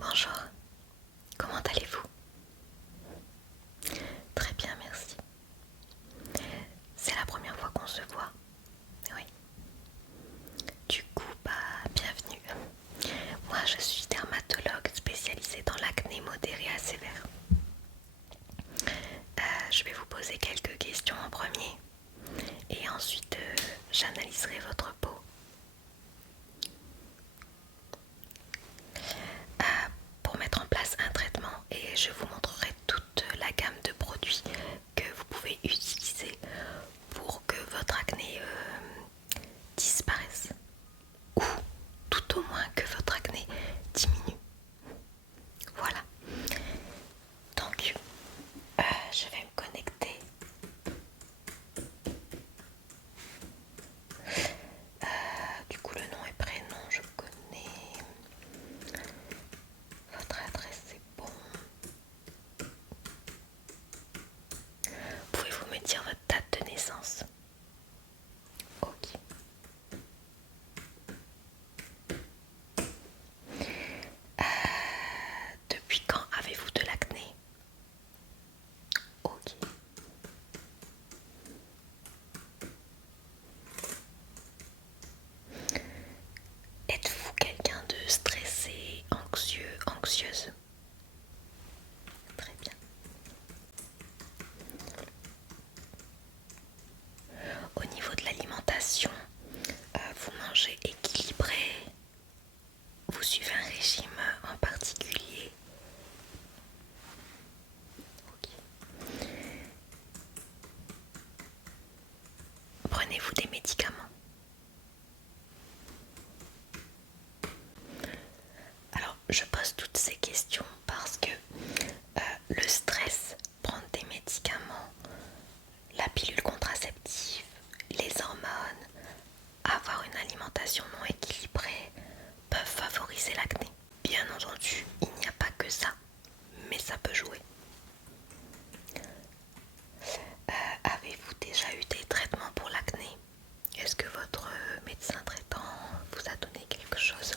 Bonjour, comment allez-vous? Très bien, merci. C'est la première fois qu'on se voit. Oui. Du coup, bienvenue. Moi, je suis dermatologue spécialisée dans l'acné modéré à sévère. Je vais vous poser quelques questions en premier et ensuite j'analyserai votre peau. Pour mettre en place un traitement et je vous montrerai toute la gamme de produits que vous pouvez utiliser pour que votre acné disparaisse ou tout au moins que votre acné diminue. Voilà. Donc, je vais me connecter. Du coup, le nom et prénom, je connais. Votre adresse, c'est bon. Pouvez-vous me dire votre date de naissance? Ok. Depuis quand avez-vous de l'acné? Ok. Êtes-vous quelqu'un de stressé, anxieux, anxieuse? Très bien. Au niveau de l'alimentation, vous mangez équilibré? Vous suivez un régime en particulier? Ok. Prenez-vous des médicaments? Alors, je pose toutes ces questions parce que le stress, prendre des médicaments, la pilule contraceptive, les hormones, avoir une alimentation non équilibrée peuvent favoriser l'acné. Bien entendu, il n'y a pas que ça, mais ça peut jouer. Avez-vous déjà eu des traitements pour l'acné? Est-ce que votre médecin traitant vous a donné quelque chose?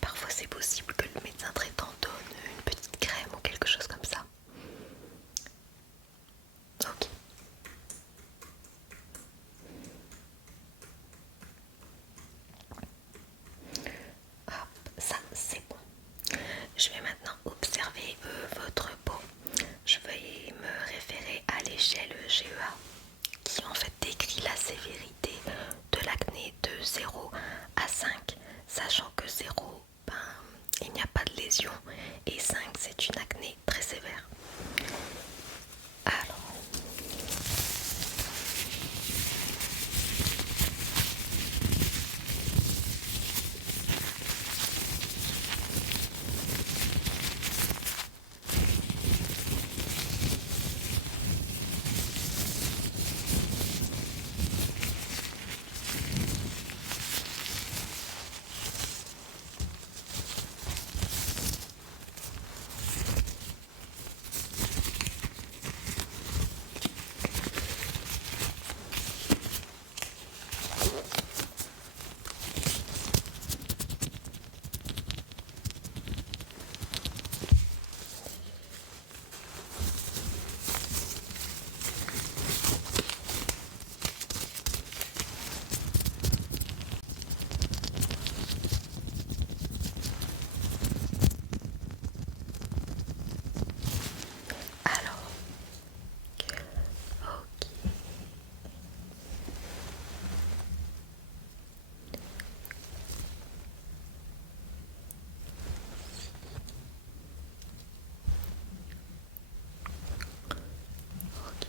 Parfois c'est possible que le médecin traitant donne une petite crème ou quelque chose comme ça. Ok. Hop, ça c'est bon. Je vais maintenant observer votre peau. Je vais me référer à l'échelle GEA qui en fait décrit la sévérité de l'acné de 0 à 5, sachant que 0, il n'y a pas de lésion et 5 c'est une acné très sévère. Alors, alors, ok. Ok.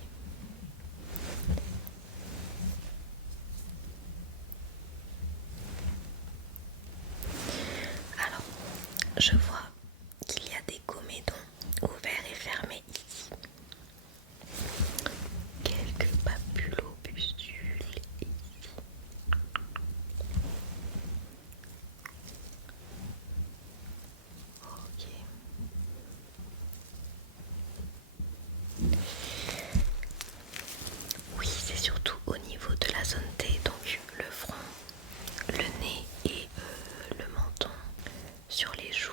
Alors, je vois qu'il y a des comédons ouverts et fermés ici. Quelques papulopustules ici. Ok. Oui, c'est surtout au niveau de la zone T, donc le front, le nez et le menton, sur les joues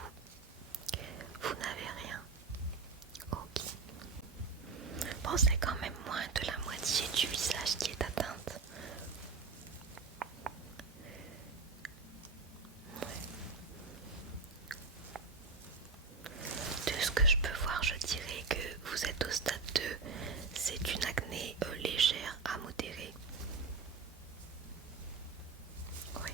vous êtes au stade 2, c'est une acné légère à modérée. Oui.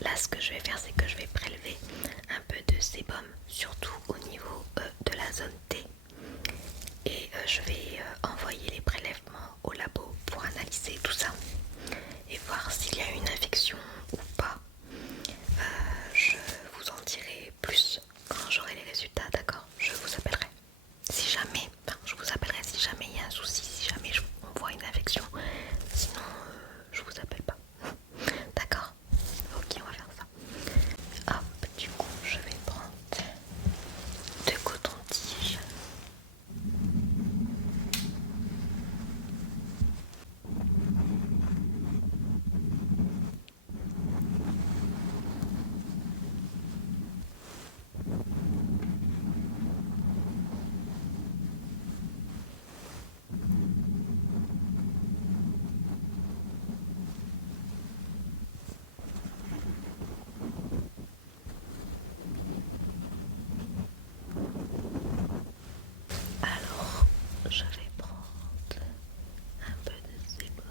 Là, ce que je vais faire, c'est que je vais prélever un peu de sébum, surtout au niveau de la zone T. Et je vais envoyer les prélèvements au labo pour analyser tout ça et voir s'il y a une infection ou pas. Je vous en dirai plus quand j'aurai les résultats, d'accord? Je vous appellerai. Si jamais, enfin, je vous appellerai si jamais il y a un souci, si jamais on voit une infection. Sinon, je vous appelle pas. D'accord? Ok, on va faire ça. Hop, du coup, je vais prendre deux cotons-tiges. Alors, je vais prendre un peu de sébum.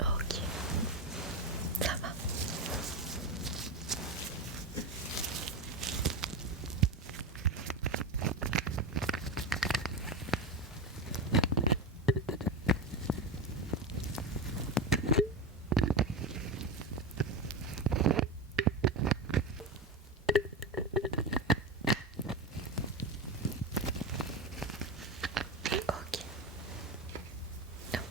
Ok, ça va. Ok. Hop.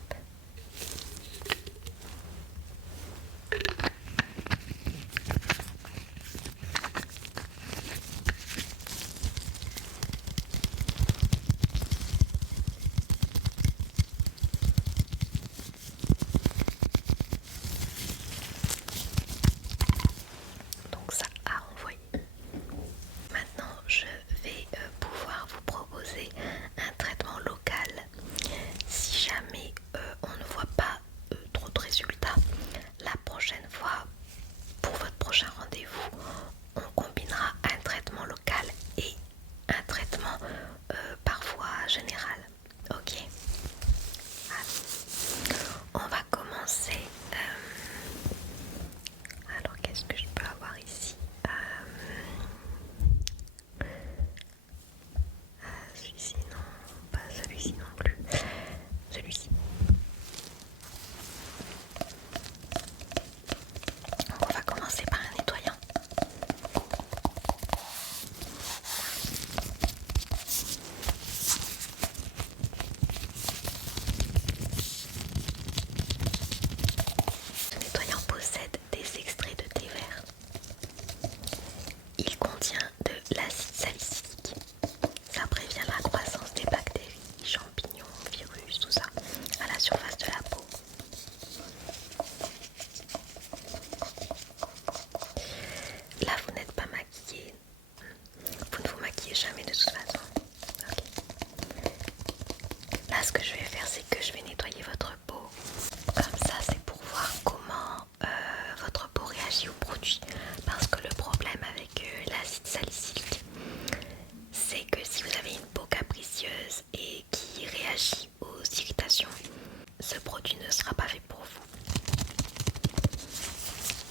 Donc ça a envoyé. Maintenant, je vais pouvoir vous proposer un traitement local. Si jamais on ne voit pas trop de résultats, la prochaine fois, pour votre prochain rendez-vous, on combinera un traitement local et un traitement parfois général. Ok. Alors, on va commencer. Alors, qu'est-ce que je peux avoir ici? Celui-ci non, pas celui-ci non plus. Celui-ci. Donc on va commencer par un nettoyant. Ce nettoyant possède des extraits de thé vert. Il contient de l'acide salicylique. Ça prévient la croissance des bactéries, champignons, virus, tout ça, à la surface de la peau. Là, vous n'êtes pas maquillé. Vous ne vous maquillez jamais de toute façon. Okay. Là, ce que je vais faire, c'est que je vais nettoyer votre peau. Comme ça, c'est pour voir comment votre peau réagit au produit. Parce que le problème avec l'acide salicylique, c'est que si vous avez une peau capricieuse et qui réagit aux irritations, ce produit ne sera pas fait pour vous.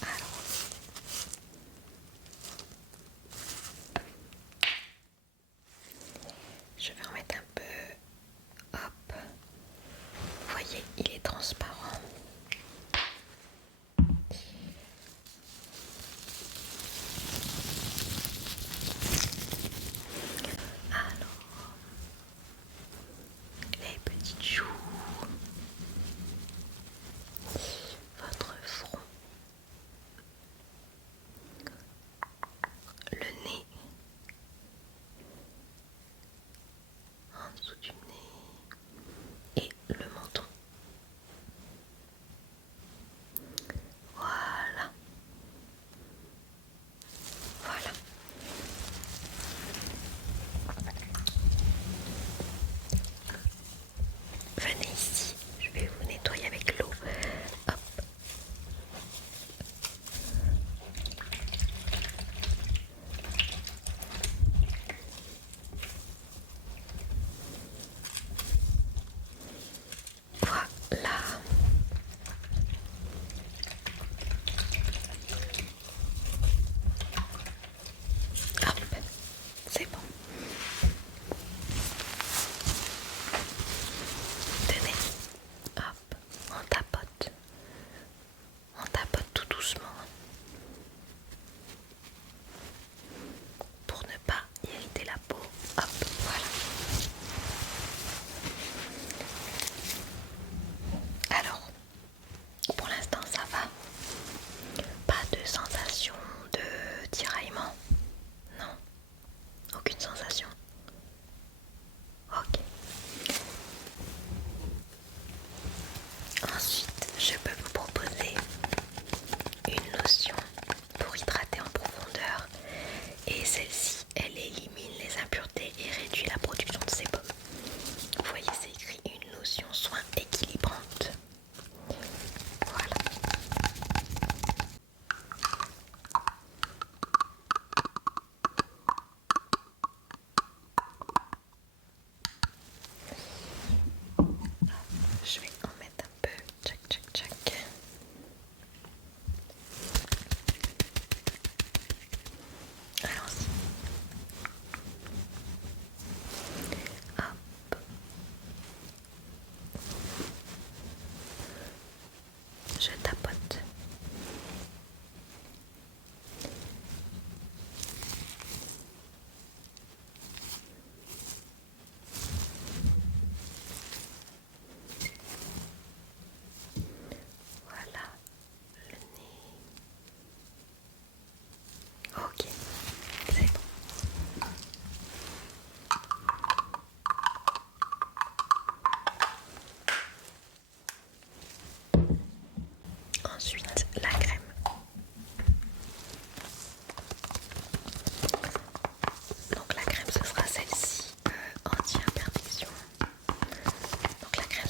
Alors, je vais en mettre un peu. Hop. Vous voyez, il est transparent. Alors, les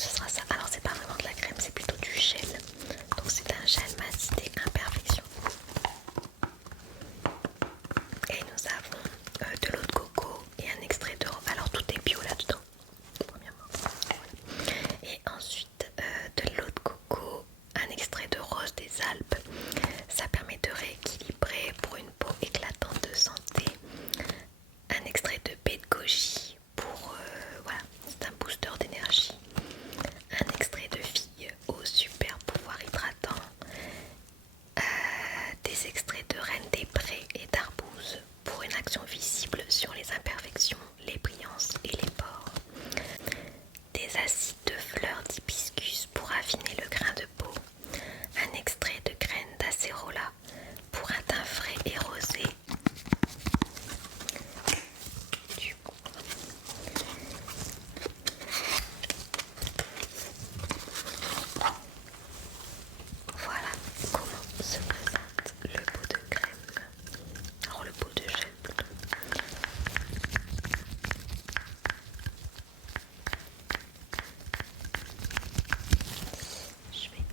ce sera ça. Alors c'est pas vraiment de la crème, c'est plutôt du gel. Donc c'est un gel Matité Imperfection. Et nous avons de l'eau de coco et un extrait de rose. Alors tout est bio là-dedans, premièrement. Voilà. Et ensuite de l'eau de coco, un extrait de rose des Alpes. Ça permet de rééquilibrer pour une peau éclatante de santé. Un extrait de baie de goji pour voilà, c'est un booster d'énergie. Un extrait de fille au super pouvoir hydratant. Des extraits de reine des prés et d'arbouze pour une action visible sur les imperfections, les brillances et les pores. Des acides de fleurs d'hibiscus pour affiner le grain de peau. Un extrait de graines d'acérola pour un teint frais et rosé. Du coup, voilà comment se présente le pot de crème. Alors le pot de gel plutôt. Je vais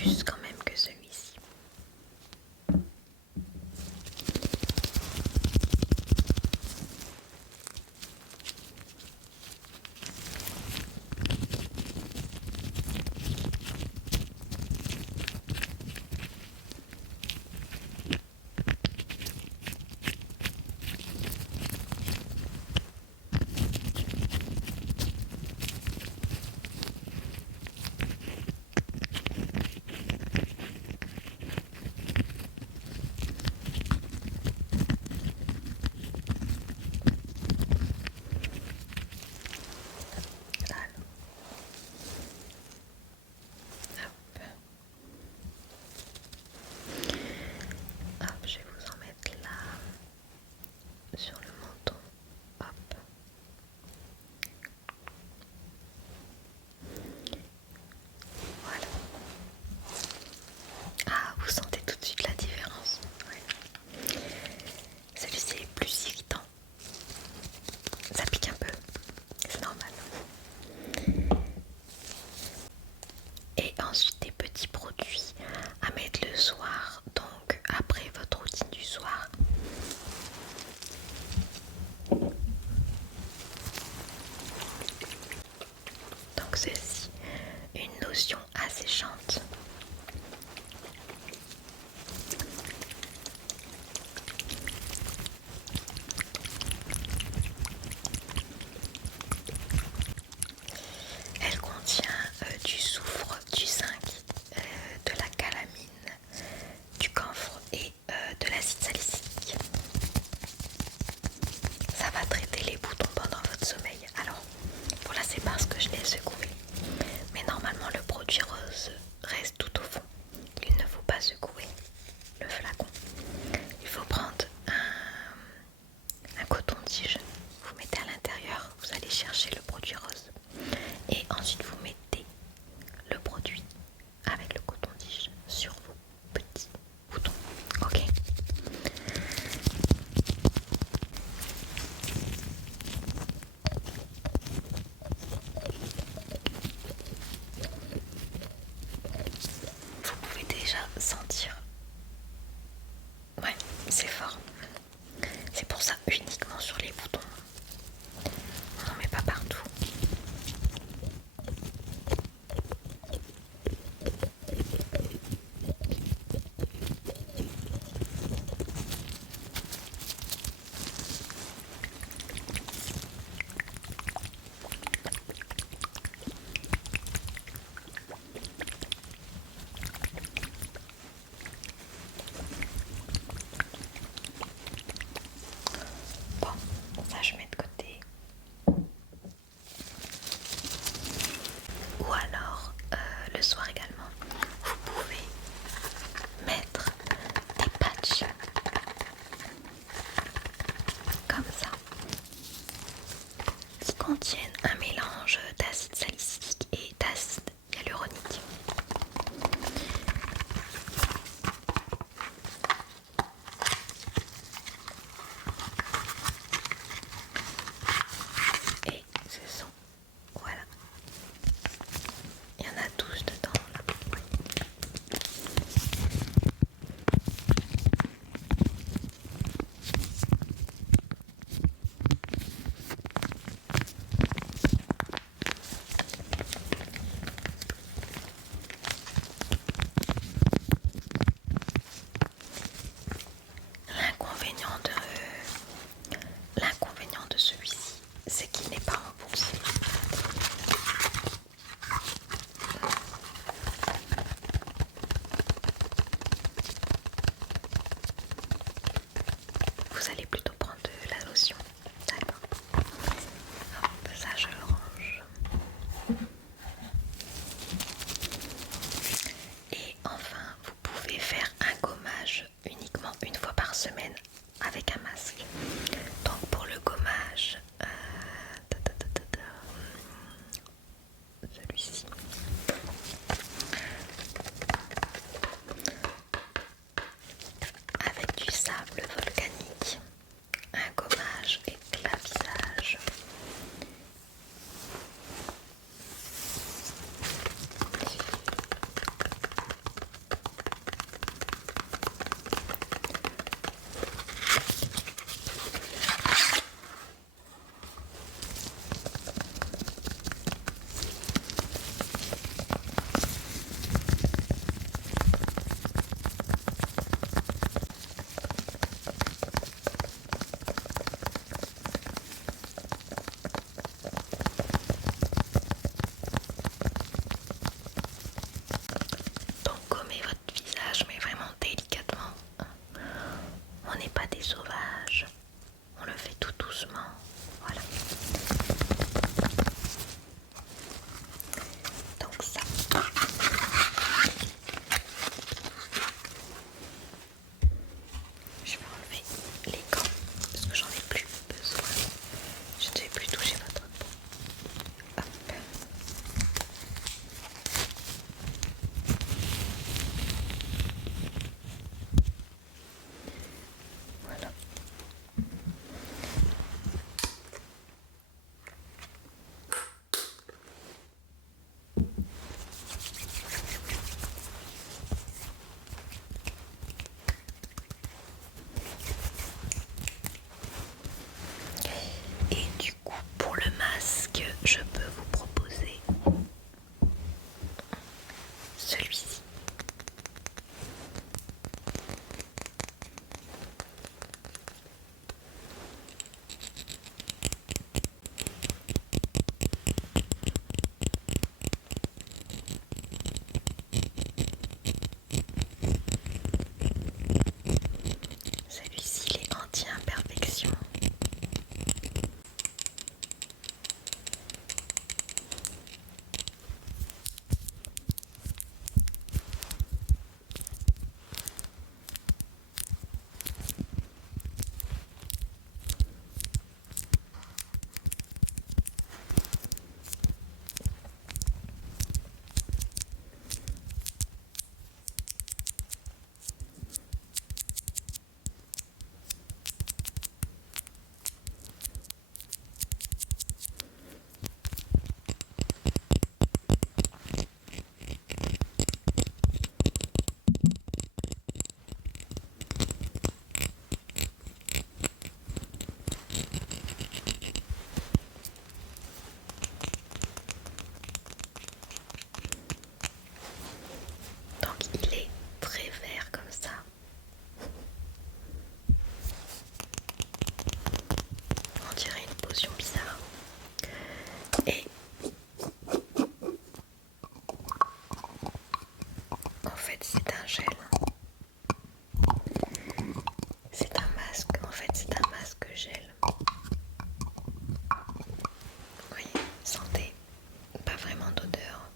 plus quand même que celui-ci. Hop, je vais vous en mettre là, sur le menton. Hop. Voilà. Ah, vous sentez tout de suite la différence. Ouais. Celui-ci est plus irritant. Ça pique un peu, c'est normal. Et ensuite des petits produits à mettre le soir, donc après votre routine du soir. Donc ceci, une lotion asséchante. Elle contient du soufre, du zinc, de la calamine, du camphre et de l'acide salicylique. Ça va traiter les boutons pendant votre sommeil. Alors, bon là c'est parce que je l'ai secoué. Mais normalement le produit rose reste tout au fond. Il ne faut pas secouer le flacon. Il faut prendre un coton-tige. Vous mettez à l'intérieur, vous allez chercher le produit rose. Et ensuite vous mettez le produit avec le coton-tige sur vos petits boutons. Ok? Vous pouvez déjà sentir. Ouais, c'est fort. C'est pour ça uniquement sur les boutons. On n'en met pas partout. Bon, ça je mets de côté. Ou alors, le soir également, vous pouvez mettre des patchs comme ça qui contiennent un mélange d'acide salicylique et d'acide hyaluronique. Et ce sont, voilà, celui-ci. Celui-ci, il est anti-imperfection. Donc il est très vert comme ça. On dirait une potion bizarre. Et en fait c'est un gel. C'est un masque. En fait c'est un masque gel. Vous voyez, sentez, pas vraiment d'odeur.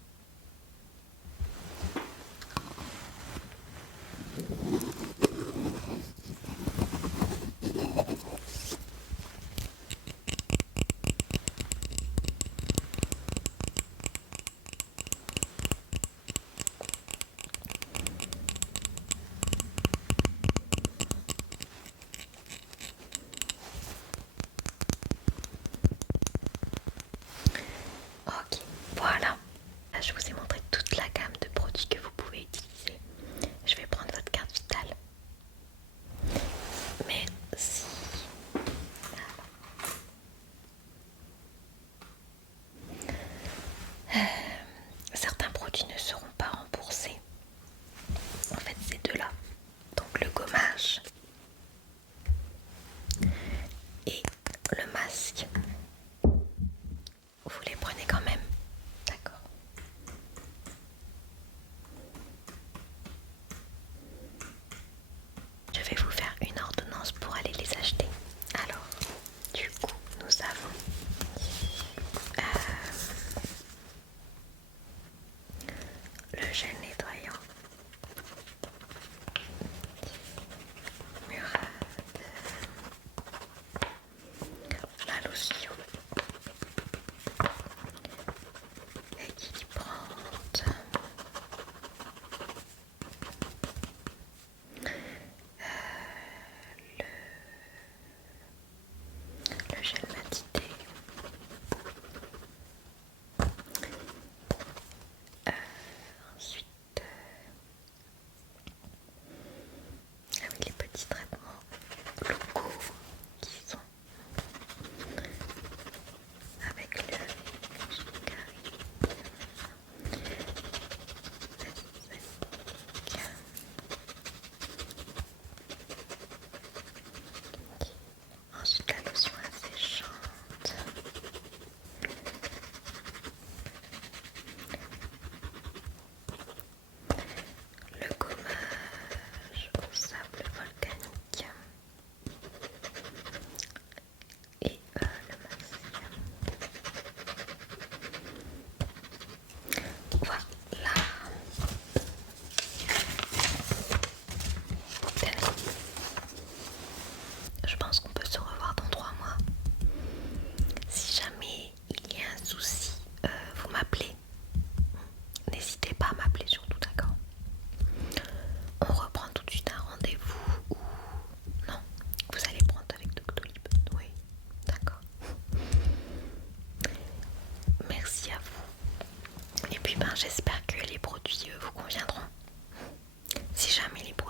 Ok, voilà. Là, je vous ai montré toute la gamme de produits que vous pouvez utiliser. Je vais prendre votre carte vitale. Merci. Certains produits ne seront pas remboursés. En fait, c'est deux-là. Donc le gommage et le masque. Vous les prenez quand même, d'accord? Je vais vous faire une ordonnance pour aller les acheter. Alors, du coup, nous avons le gel nettoyant Murad, la lotion équilibrante, le gel matité, ensuite avec les petits traitements locaux qui sont avec le ensuite la lotion asséchante, le gommage au sable volcanique et le masque. Voilà. Je pense qu'on peut se revoir dans 3 mois. Si jamais il y a un souci, vous m'appelez. N'hésitez pas à m'appeler surtout, d'accord? On reprend tout de suite un rendez-vous ou non? Vous allez prendre avec Doctolib? Oui, d'accord. Merci à vous. Et puis j'espère que les produits vous conviendront. Si jamais les produits